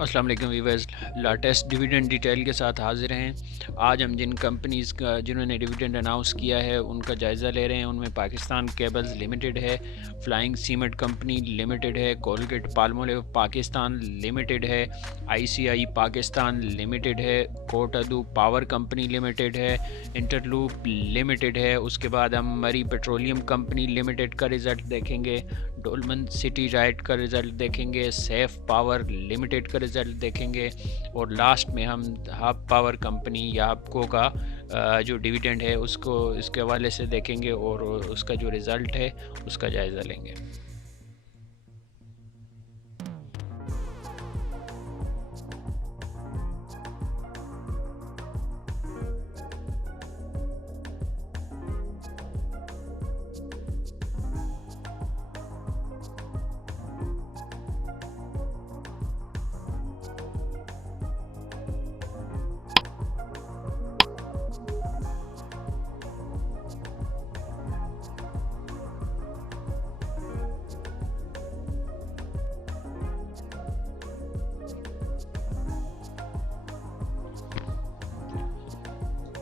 अस्सलाम वालेकुम viewers, latest dividend detail के साथ हाजिर हैं। आज हम जिन कंपनीज़ का जिन्होंने डिविडेंड अनाउंस किया है उनका जायज़ा ले रहे हैं। उनमें पाकिस्तान केबल्स लिमिटेड है, फ्लाइंग सीमेंट कंपनी लिमिटेड है, कोलगेट पाल्मोलिव पाकिस्तान लिमिटेड है, आईसीआई पाकिस्तान लिमिटेड है, कोटादू पावर कंपनी लिमिटेड है, इंटरलूप लिमिटेड है। उसके बाद हम मरी पेट्रोलियम कंपनी लिमिटेड का रिज़ल्ट देखेंगे, डोलमन सिटी राइट का रिज़ल्ट देखेंगे, सेफ पावर लिमिटेड का रिज़ल्ट देखेंगे और लास्ट में हम हब पावर कंपनी या हबको का जो डिविडेंड है उसको इसके हवाले से देखेंगे और उसका जो रिज़ल्ट है उसका जायज़ा लेंगे।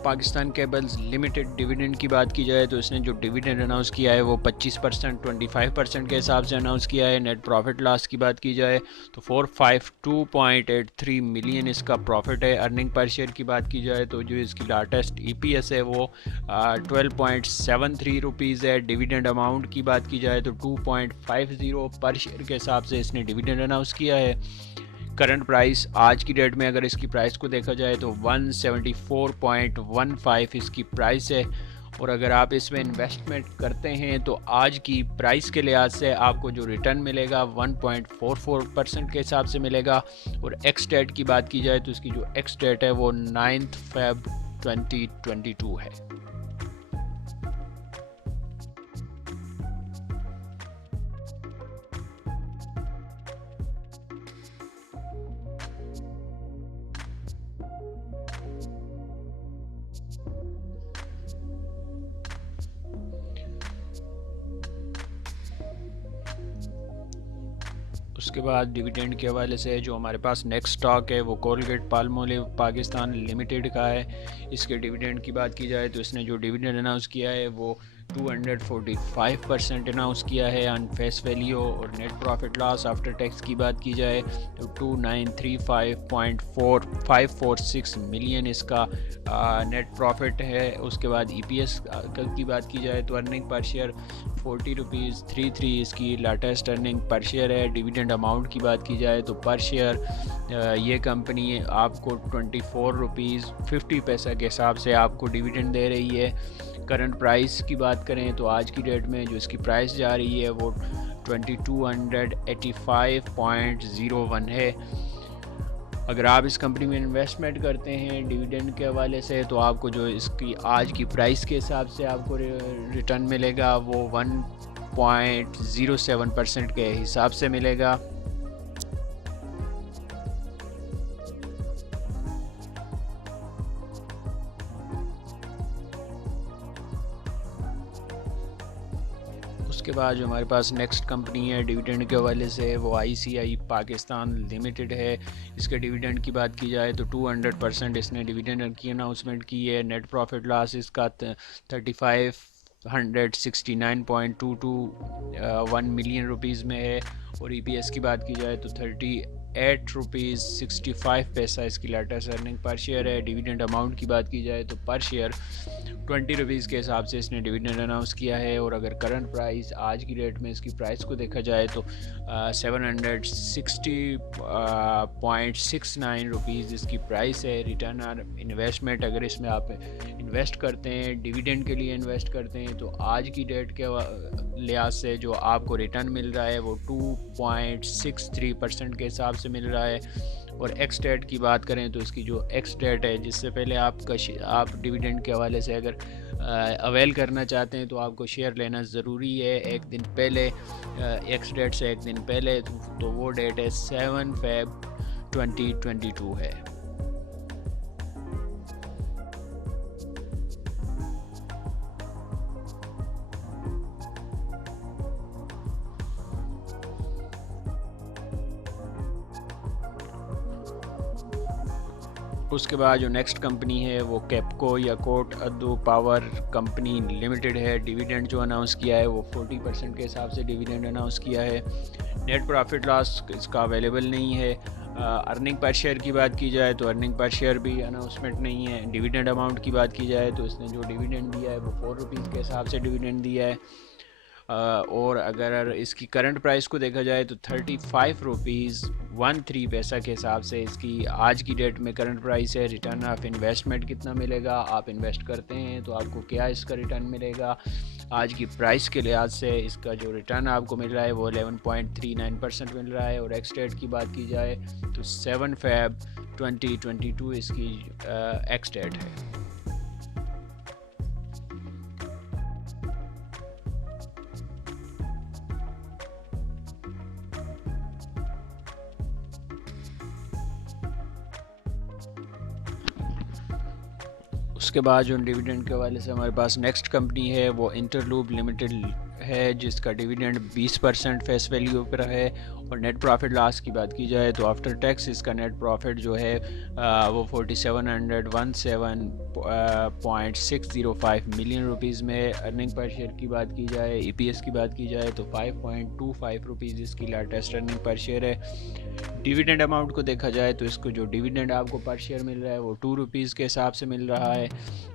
पाकिस्तान केबल्स लिमिटेड डिविडेंड की बात की जाए तो इसने जो डिविडेंड अनाउंस किया है वो 25% 25% के हिसाब से अनाउंस किया है। नेट प्रॉफिट लॉस की बात की जाए तो 452.83 मिलियन इसका प्रॉफिट है। अर्निंग पर शेयर की बात की जाए तो जो इसकी लाटेस्ट ईपीएस है वो 12.73 रुपीज़ है। डिविडेंड अमाउंट की बात की जाए तो 2.50 पर शेयर के हिसाब से इसने डिविडेंड अनाउंस किया है। करंट प्राइस आज की डेट में अगर इसकी प्राइस को देखा जाए तो 174.15 इसकी प्राइस है और अगर आप इसमें इन्वेस्टमेंट करते हैं तो आज की प्राइस के लिहाज से आपको जो रिटर्न मिलेगा 1.44% के हिसाब से मिलेगा। और एक्स डेट की बात की जाए तो इसकी जो एक्स डेट है वो 9 फेब 2022 है। उसके बाद डिविडेंड के हवाले से जो हमारे पास नेक्स्ट स्टॉक है वो कोलगेट पाल्मोलिव पाकिस्तान लिमिटेड का है। इसके डिविडेंड की बात की जाए तो इसने जो डिविडेंड अनाउंस किया है वो 245% अनाउंस किया है ऑन फेस वैल्यू। और net profit loss after tax की बात की जाए तो 2935.4546 मिलियन इसका नेट प्रॉफिट है। उसके बाद ईपीएस की बात की जाए तो अर्निंग पर शेयर 40 रुपीज़ 33 इसकी लेटेस्ट अर्निंग पर शेयर है। डिविडेंड अमाउंट की बात की जाए तो पर शेयर ये कंपनी आपको 24 रुपीज़ 50 पैसा के हिसाब से आपको डिविडेंड दे रही है। करंट प्राइस की बात करें तो आज की डेट में जो इसकी प्राइस जा रही है वो 2285.01 है। अगर आप इस कंपनी में इन्वेस्टमेंट करते हैं डिविडेंड के हवाले से तो आपको जो इसकी आज की प्राइस के हिसाब से आपको रिटर्न मिलेगा वो 1.07% के हिसाब से मिलेगा। उसके बाद जो हमारे पास नेक्स्ट कंपनी है डिविडेंड के हवाले से वो आईसीआई पाकिस्तान लिमिटेड है। इसके डिविडेंड की बात की जाए तो 200% इसने डिविडेंड की अनाउंसमेंट की है। नेट प्रॉफिट लॉस इसका 3569.21 मिलियन रुपीज़ में है। और ईपीएस की बात की जाए तो 38 रुपीज़ 65 पैसा इसकी लेटेस्ट अर्निंग पर शेयर है। डिविडेंड अमाउंट की बात की जाए तो पर शेयर 20 रुपीज़ के हिसाब से इसने डिविडेंड अनाउंस किया है। और अगर करंट प्राइस आज की डेट में इसकी प्राइस को देखा जाए तो 760.69 रुपीज़ इसकी प्राइस है। रिटर्न ऑन इन्वेस्टमेंट अगर इसमें आप इन्वेस्ट करते हैं डिविडेंड के लिए इन्वेस्ट करते हैं तो आज की डेट के लिहाज से जो आपको रिटर्न मिल रहा है वो 2.63% के हिसाब से मिल रहा है। और एक्स डेट की बात करें तो इसकी जो एक्स डेट है जिससे पहले आप डिविडेंड के हवाले से अगर अवेल करना चाहते हैं तो आपको शेयर लेना ज़रूरी है एक दिन पहले, एक्स डेट से एक दिन पहले। तो वो डेट है 7 फेब 2022 है। उसके बाद जो नेक्स्ट कंपनी है वो कैपको या कोट अद्दू पावर कंपनी लिमिटेड है। डिविडेंड जो अनाउंस किया है वो 40% के हिसाब से डिविडेंड अनाउंस किया है। नेट प्रॉफिट लॉस इसका अवेलेबल नहीं है। अर्निंग पर शेयर की बात की जाए तो अर्निंग पर शेयर भी अनाउंसमेंट नहीं है। डिविडेंड अमाउंट की बात की जाए तो इसने जो डिविडेंड दिया है वो 4 रुपीज़ के हिसाब से डिविडेंड दिया है। और अगर इसकी करंट प्राइस को देखा जाए तो 35 रुपीज़ 13 पैसा के हिसाब से इसकी आज की डेट में करंट प्राइस है। रिटर्न ऑफ इन्वेस्टमेंट कितना मिलेगा, आप इन्वेस्ट करते हैं तो आपको क्या इसका रिटर्न मिलेगा, आज की प्राइस के लिहाज से इसका जो रिटर्न आपको मिल रहा है वो 11.39% मिल रहा है। और एक्स डेट की बात की जाए तो 7 Feb 2022 इसकी एक्स डेट है। उसके बाद जो डिविडेंड के हवाले से हमारे पास नेक्स्ट कंपनी है वो इंटरलूप लिमिटेड है, जिसका डिविडेंड 20% फेस वैल्यू पर है। और नेट प्रॉफिट लॉस की बात की जाए तो आफ्टर टैक्स इसका नेट प्रॉफिट जो है वो 4717.605 मिलियन रुपीज़ में। अर्निंग पर शेयर की बात की जाए, EPS की बात की जाए तो 5.25 रुपीज़ इसकी लेटेस्ट अर्निंग पर शेयर है। डिविडेंड अमाउंट को देखा जाए तो इसको जो डिविडेंड आपको पर शेयर मिल रहा है वो 2 रुपीज़ के हिसाब से मिल रहा है।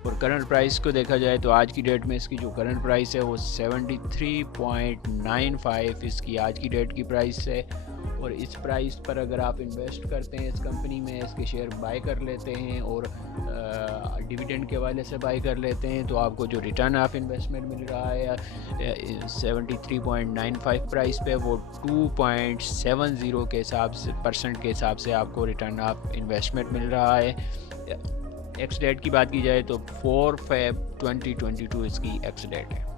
और करंट प्राइस को देखा जाए तो आज की डेट में इसकी जो करंट प्राइस है वो 73.95 इसकी आज की डेट की प्राइस है। और इस प्राइस पर अगर आप इन्वेस्ट करते हैं इस कंपनी में, इसके शेयर बाय कर लेते हैं और डिविडेंड के हवाले से बाय कर लेते हैं तो आपको जो रिटर्न ऑफ इन्वेस्टमेंट मिल रहा है 73.95 प्राइस पे वो 2.70 के हिसाब से % के हिसाब से आपको रिटर्न ऑफ इन्वेस्टमेंट मिल रहा है। एक्स डेट की बात की जाए तो 4 Feb 2022 इसकी एक्स डेट है।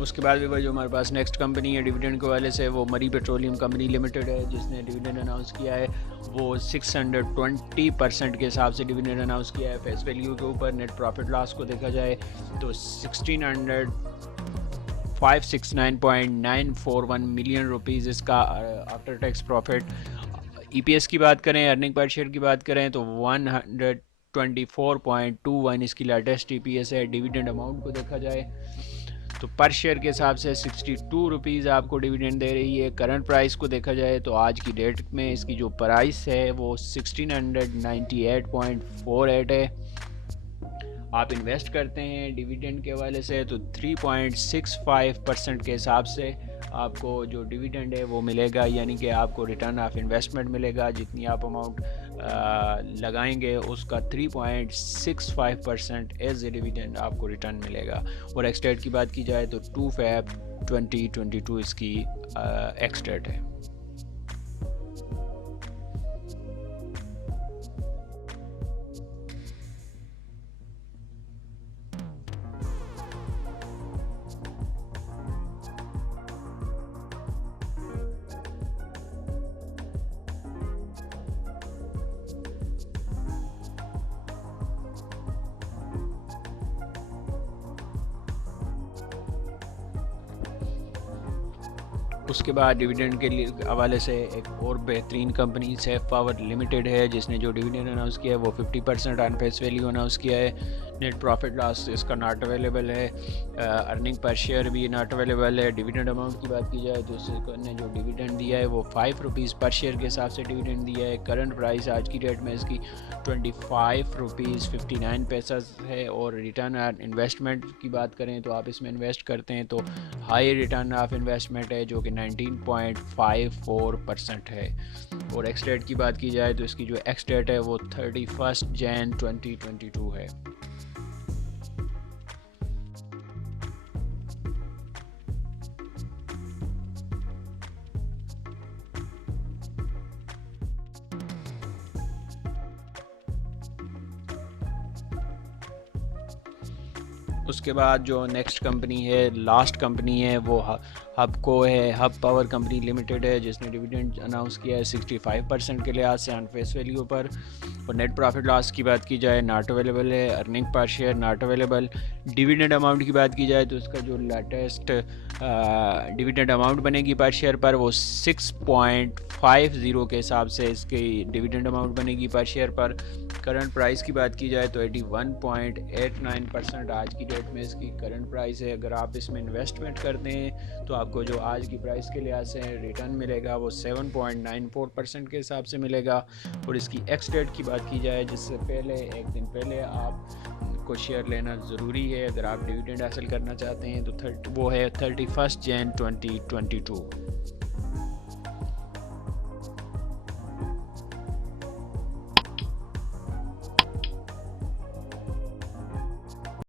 उसके बाद भी भाई जो हमारे पास नेक्स्ट कंपनी है डिविडेंड के वाले से वो मरी पेट्रोलियम कंपनी लिमिटेड है, जिसने डिविडेंड अनाउंस किया है वो 620% के हिसाब से डिविडेंड अनाउंस किया है फेस वैल्यू के ऊपर। नेट प्रॉफिट लॉस को देखा जाए तो 569.941 मिलियन रुपीज़ इसका आफ्टर टैक्स प्रॉफिट। EPS की बात करें, अर्निंग पर शेयर की बात करें तो 124.21 इसकी लेटेस्ट EPS है। डिविडेंड अमाउंट को देखा जाए तो पर शेयर के हिसाब से 62 रुपीज़ आपको डिविडेंड दे रही है। करंट प्राइस को देखा जाए तो आज की डेट में इसकी जो प्राइस है वो 1698.48 है। आप इन्वेस्ट करते हैं डिविडेंड के हवाले से तो 3.65% के हिसाब से आपको जो डिविडेंड है वो मिलेगा, यानी कि आपको रिटर्न ऑफ इन्वेस्टमेंट मिलेगा। जितनी आप अमाउंट लगाएंगे उसका 3.65% एज ए डिविडेंड आपको रिटर्न मिलेगा। और एक्स डेट की बात की जाए तो 2 Feb 2022 इसकी एक्स डेट है। उसके बाद डिविडेंड के हवाले से एक और बेहतरीन कंपनी सैफ पावर लिमिटेड है, जिसने जो डिविडेंड अनाउंस किया है वो 50% ऑन फेस वैल्यू अनाउंस किया है। नेट प्रॉफिट लॉस इसका नॉट अवेलेबल है। अर्निंग पर शेयर भी नॉट अवेलेबल है। डिविडेंड अमाउंट की बात की जाए तो इसने जो डिविडेंड दिया है वो 5 रुपीज़ पर शेयर के हिसाब से डिविडेंड दिया है। करंट प्राइस आज की डेट में इसकी 25 रुपीज़ 59 पैसा है। और रिटर्न ऑन इन्वेस्टमेंट की बात करें तो आप इसमें इन्वेस्ट करते हैं तो हाई रिटर्न ऑफ इन्वेस्टमेंट है जो कि 19.54% है। और एक्स डेट की बात की जाए तो इसकी जो एक्स डेट है वो 31 Jan 2022 है। उसके बाद जो नेक्स्ट कंपनी है, लास्ट कंपनी है, वो हबको है, हब पावर कंपनी लिमिटेड है, जिसने डिविडेंड अनाउंस किया है 65% के लिहाज से ऑन फेस वैल्यू पर। और नेट प्रॉफिट लॉस की बात की जाए नॉट अवेलेबल है, earning per share not available. Dividend amount की बात की जाए तो इसका जो लेटेस्ट डिविडेंड अमाउंट बनेगी पर शेयर पर वो 6.50 के हिसाब से इसकी डिविडेंड अमाउंट बनेगी पर शेयर पर। करंट प्राइस की बात की जाए तो 81.89% आज की डेट में इसकी करंट प्राइस है। अगर आप इसमें इन्वेस्टमेंट करते हैं तो आपको जो आज की प्राइस के लिहाज से रिटर्न मिलेगा वो 7.94% के हिसाब से मिलेगा। और इसकी एक्स डेट की बात की जाए जिससे पहले एक दिन पहले आपको शेयर लेना ज़रूरी है अगर आप डिविडेंड हासिल करना चाहते हैं तो वो है 31 जनवरी 2022।